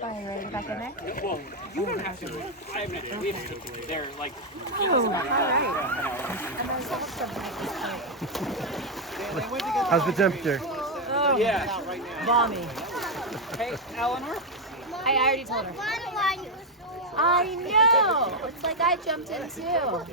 Fine, ready to get back in there? Well, you don't have to. I have an idea. We have to. They're like. Oh, all right. How's the temperature? Oh, Yeah. balmy. Hey, Eleanor. I already told her. I know. It's like I jumped in too.